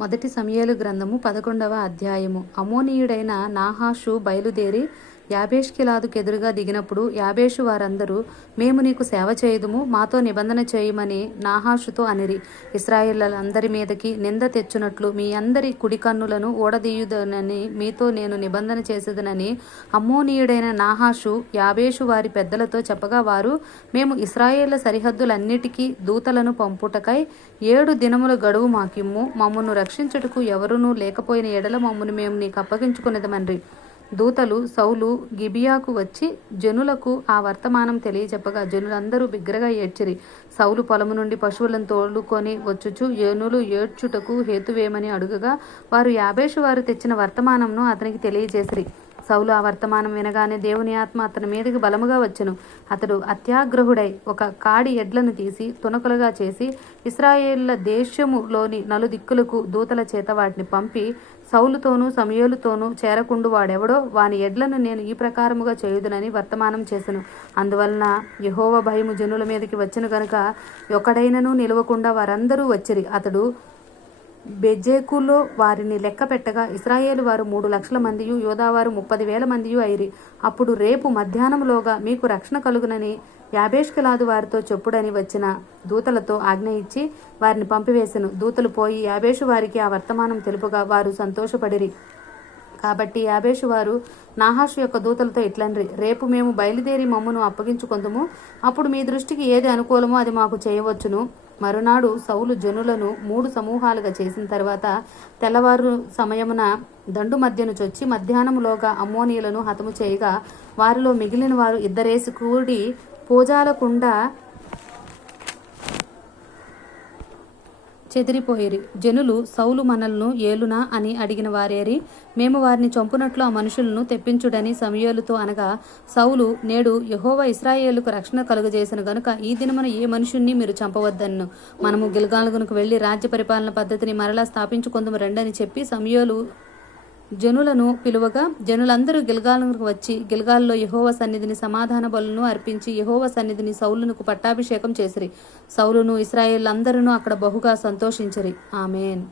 మొదటి సమయాలు గ్రంథము పదకొండవ అధ్యాయము. అమోనీయుడైన నాహాషు బయలుదేరి యాబేష్కిలాదుకు ఎదురుగా దిగినప్పుడు యాబేషు వారందరూ మేము నీకు సేవ చేయుదుము మాతో నిబంధన చేయమని నాహాషుతో అనిరి. ఇస్రాయేళ్ళందరి మీదకి నింద తెచ్చునట్లు మీ అందరి కుడి కన్నులను ఓడదీయుదనని మీతో నేను నిబంధన చేసేదనని అమ్మోనీయుడైన నాహాషు యాబేషు వారి పెద్దలతో చెప్పగా వారు మేము ఇస్రాయేళ్ళ సరిహద్దులన్నిటికీ దూతలను పంపుటకై ఏడు దినముల గడువు మాకిమ్ము. మమ్మను రక్షించుటకు ఎవరునూ లేకపోయిన ఎడల మమ్మను మేము నీకు అప్పగించుకునేదమన్రి దూతలు సౌలు గిబియాకు వచ్చి జనులకు ఆ వర్తమానం తెలియజెప్పగా. జనులందరూ బిగ్గరగా ఏడ్చిరి. సౌలు పొలము నుండి పశువులను తోలుకొని వచ్చుచు ఏనులు ఏడ్చుటకు హేతువేమని అడుగగా వారు యాభేషు వారు తెచ్చిన వర్తమానంను అతనికి తెలియజేసిరి. సౌలు ఆ వర్తమానం వినగానే దేవుని ఆత్మ అతని మీదకి బలముగా వచ్చెను. అతడు అత్యాగ్రహుడై ఒక కాడి ఎడ్లను తీసి తునకలుగా చేసి ఇస్రాయేళ్ళ దేశములోని నలుదిక్కులకు దూతల చేత వాటిని పంపి సౌలుతోనూ సమయోలుతోనూ చేరకుండు వాడెవడో వాని ఎడ్లను నేను ఈ ప్రకారముగా చేయుదునని వర్తమానం చేసెను. అందువలన యహోవ భయము జనుల మీదకి వచ్చిన గనుక ఒకడైనను నిలవకుండా వారందరూ వచ్చిరి. అతడు బెజేకులో వారిని లెక్క పెట్టగా ఇస్రాయేలు వారు మూడు లక్షల మందియు యోధావారు ముప్పది వేల మందియు అయిరి. అప్పుడు రేపు మధ్యాహ్నంలోగా మీకు రక్షణ కలుగునని యాభేష్కలాదు వారితో చెప్పుడని వచ్చిన దూతలతో ఆజ్ఞ ఇచ్చి వారిని పంపివేశను దూతలు పోయి యాభేషు వారికి ఆ వర్తమానం తెలుపుగా వారు సంతోషపడిరి. కాబట్టి యాబేషు వారు నాహాషు యొక్క దూతలతో ఇట్లని రేపు మేము బయలుదేరి మమ్మను అప్పగించుకొందుము. అప్పుడు మీ దృష్టికి ఏది అనుకూలమో అది మాకు చేయవచ్చును. మరునాడు సౌలు జనులను మూడు సమూహాలుగా చేసిన తర్వాత తెల్లవారు సమయమున దండు మధ్యను చొచ్చి మధ్యాహ్నములోగా అమ్మోనీయులను హతము చేయగా వారిలో మిగిలిన వారు ఇద్దరేసి కూడి పూజాలకుండా చెదిరిపోయిరి. జనులు సౌలు మనల్ను ఏలునా? అని అడిగిన వారేరి. మేము వారిని చంపునట్లు ఆ మనుషులను తెప్పించుడని సమయోలుతో అనగా సౌలు నేడు యహోవ ఇస్రాయేలుకు రక్షణ కలుగజేసిన గనుక ఈ దినమున ఏ మనుషుణ్ణి మీరు చంపవద్దన్ను? మనము గిల్గాలుగునకు వెళ్ళి రాజ్య పరిపాలన పద్ధతిని మరలా స్థాపించుకుందాము రండని చెప్పి సమయోలు జనులను పిలువగా జనులందరూ గిల్గాలకు వచ్చి గిల్గాల్లో యహోవ సన్నిధిని సమాధాన బలును అర్పించి యహోవ సన్నిధిని సౌలునకు పట్టాభిషేకం చేసిరి. సౌలును ఇస్రాయేల్ అందరూ అక్కడ బహుగా సంతోషించిరి. ఆమెన్.